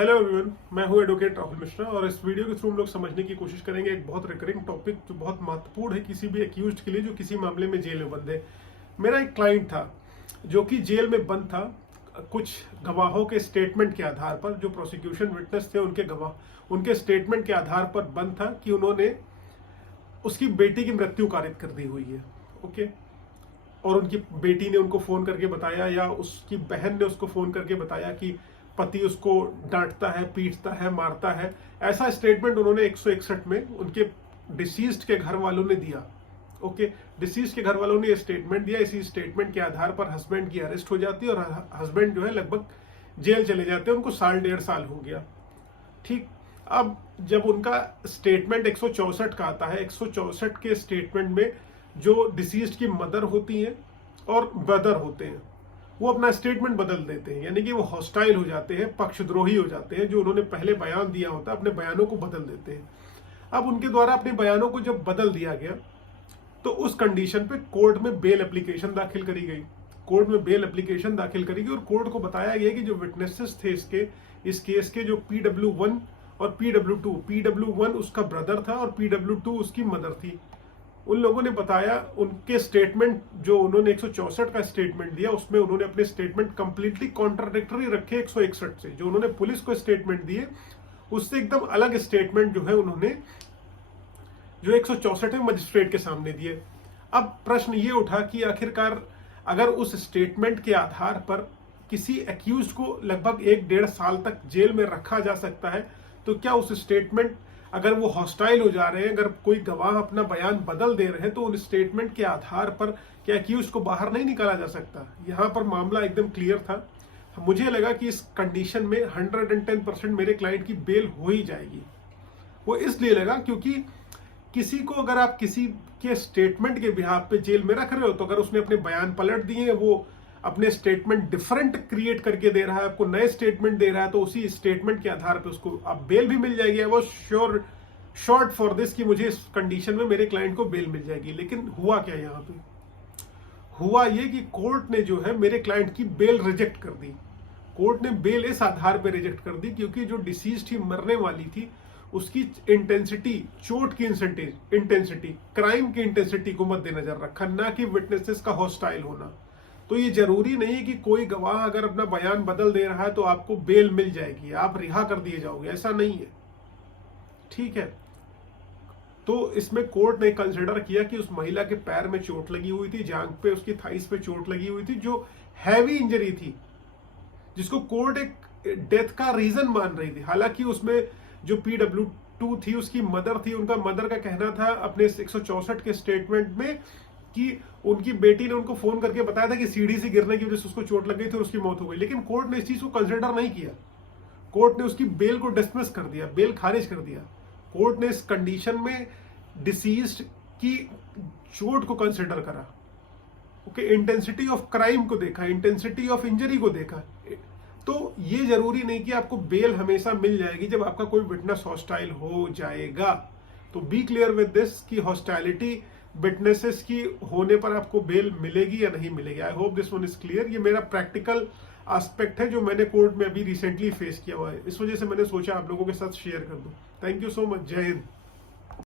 Hello everyone, मैं हूं advocate Rahul Mishra और इस वीडियो के थ्रू हम लोग समझने की कोशिश करेंगे एक बहुत रिकरिंग टॉपिक जो बहुत महत्वपूर्ण है किसी भी एक्यूज्ड के लिए जो किसी मामले में जेल में बंद है। मेरा एक क्लाइंट था जो कि जेल में बंद था कुछ गवाहों के स्टेटमेंट के आधार पर। जो प्रोसिक्यूशन विटनेस थे उनके स्टेटमेंट के आधार पर बंद था कि उन्होंने उसकी बेटी की मृत्यु कारित कर दी हुई है। ओके, और उनकी बेटी ने उनको फोन करके बताया या उसकी बहन ने उसको फोन करके बताया कि पति उसको डांटता है, पीटता है, मारता है। ऐसा स्टेटमेंट उन्होंने 161 में उनके डिसीज्ड के घर वालों ने दिया। ओके, डिसीज के घर वालों ने ये स्टेटमेंट दिया। इसी स्टेटमेंट के आधार पर हस्बैंड की अरेस्ट हो जाती है और हस्बैंड जो है लगभग जेल चले जाते हैं। उनको 1.5 साल हो गया। ठीक, अब जब उनका स्टेटमेंट 164 का आता है, 164 के स्टेटमेंट में जो डिसीज्ड की मदर होती हैं और ब्रदर होते हैं वो अपना स्टेटमेंट बदल देते हैं, यानी कि वो हॉस्टाइल हो जाते हैं, पक्षद्रोही हो जाते हैं। जो उन्होंने पहले बयान दिया होता है अपने बयानों को बदल देते हैं। अब उनके द्वारा अपने बयानों को जब बदल दिया गया तो उस कंडीशन पे कोर्ट में बेल एप्लीकेशन दाखिल करी गई। कोर्ट में बेल एप्लीकेशन दाखिल करी गई और कोर्ट को बताया गया कि जो विटनेसेस थे इस केस के, जो PW1 और PW2, PW1 उसका ब्रदर था और PW2 उसकी मदर थी। उन लोगों ने बताया, उनके स्टेटमेंट जो उन्होंने 164 का स्टेटमेंट दिया उसमें उन्होंने अपने स्टेटमेंट कंप्लीटली कॉन्ट्राडिक्टरी रखे 161 से। जो उन्होंने पुलिस को स्टेटमेंट दिए उससे एकदम अलग स्टेटमेंट जो है उन्होंने जो 164 है मजिस्ट्रेट के सामने दिए। अब प्रश्न ये उठा कि आखिरकार अगर उस स्टेटमेंट के आधार पर किसी एक्यूज को लगभग 1-1.5 साल तक जेल में रखा जा सकता है, तो क्या उस स्टेटमेंट, अगर वो हॉस्टाइल हो जा रहे हैं, अगर कोई गवाह अपना बयान बदल दे रहे हैं, तो उन स्टेटमेंट के आधार पर क्या एक्यूज को बाहर नहीं निकाला जा सकता? यहां पर मामला एकदम क्लियर था। मुझे लगा कि इस कंडीशन में 110% मेरे क्लाइंट की बेल हो ही जाएगी। वो इसलिए लगा क्योंकि किसी को अगर आप किसी के स्टेटमेंट के बिहाफ पे जेल में रख रहे हो, तो अगर उसने अपने बयान पलट दिए, वो अपने स्टेटमेंट डिफरेंट क्रिएट करके दे रहा है, आपको नए स्टेटमेंट दे रहा है, तो उसी स्टेटमेंट के आधार पे उसको अब बेल भी मिल जाएगी। वो शॉर्ट फॉर दिस कि मुझे इस कंडीशन में मेरे क्लाइंट को बेल मिल जाएगी। लेकिन हुआ क्या यहाँ पे? हुआ ये कि कोर्ट ने जो है मेरे क्लाइंट की बेल रिजेक्ट कर दी। कोर्ट ने बेल इस आधार पे रिजेक्ट कर दी क्योंकि जो डिसीज थी, मरने वाली थी, उसकी इंटेंसिटी, चोट की इंटेंसिटी, क्राइम की इंटेंसिटी को मद्देनजर रखा, ना कि विटनेसेस का हॉस्टाइल होना। तो ये जरूरी नहीं है कि कोई गवाह अगर अपना बयान बदल दे रहा है तो आपको बेल मिल जाएगी, आप रिहा कर दिए जाओगे, ऐसा नहीं है। ठीक है, तो इसमें कोर्ट ने कंसिडर किया कि उस महिला के पैर में चोट लगी हुई थी, जांघ पे, उसकी थाइस पे चोट लगी हुई थी, जो हैवी इंजरी थी, जिसको कोर्ट एक डेथ का रीजन मान रही थी। हालांकि उसमें जो PW2 थी उसकी मदर थी, उनका मदर का कहना था अपने 164 के स्टेटमेंट में कि उनकी बेटी ने उनको फोन करके बताया था कि सीढ़ी से गिरने की वजह से उसको चोट लग गई थी और उसकी मौत हो गई। लेकिन कोर्ट ने इस चीज को कंसिडर नहीं किया। कोर्ट ने उसकी बेल को डिसमिस कर दिया, बेल खारिज कर दिया। कोर्ट ने इस कंडीशन में डिसीज्ड की चोट को कंसिडर करा। ओके, इंटेंसिटी ऑफ क्राइम को देखा, इंटेंसिटी ऑफ इंजरी को देखा। तो ये जरूरी नहीं कि आपको बेल हमेशा मिल जाएगी जब आपका कोई विटनेस हॉस्टाइल हो जाएगा। तो बी क्लियर विद दिस कि हॉस्टाइलिटी विटनेसेस की होने पर आपको बेल मिलेगी या नहीं मिलेगी। I hope this one is clear. ये मेरा प्रैक्टिकल एस्पेक्ट है जो मैंने कोर्ट में अभी रिसेंटली फेस किया हुआ है, इस वजह से मैंने सोचा आप लोगों के साथ शेयर कर दूं। Thank you so much. जय हिंद।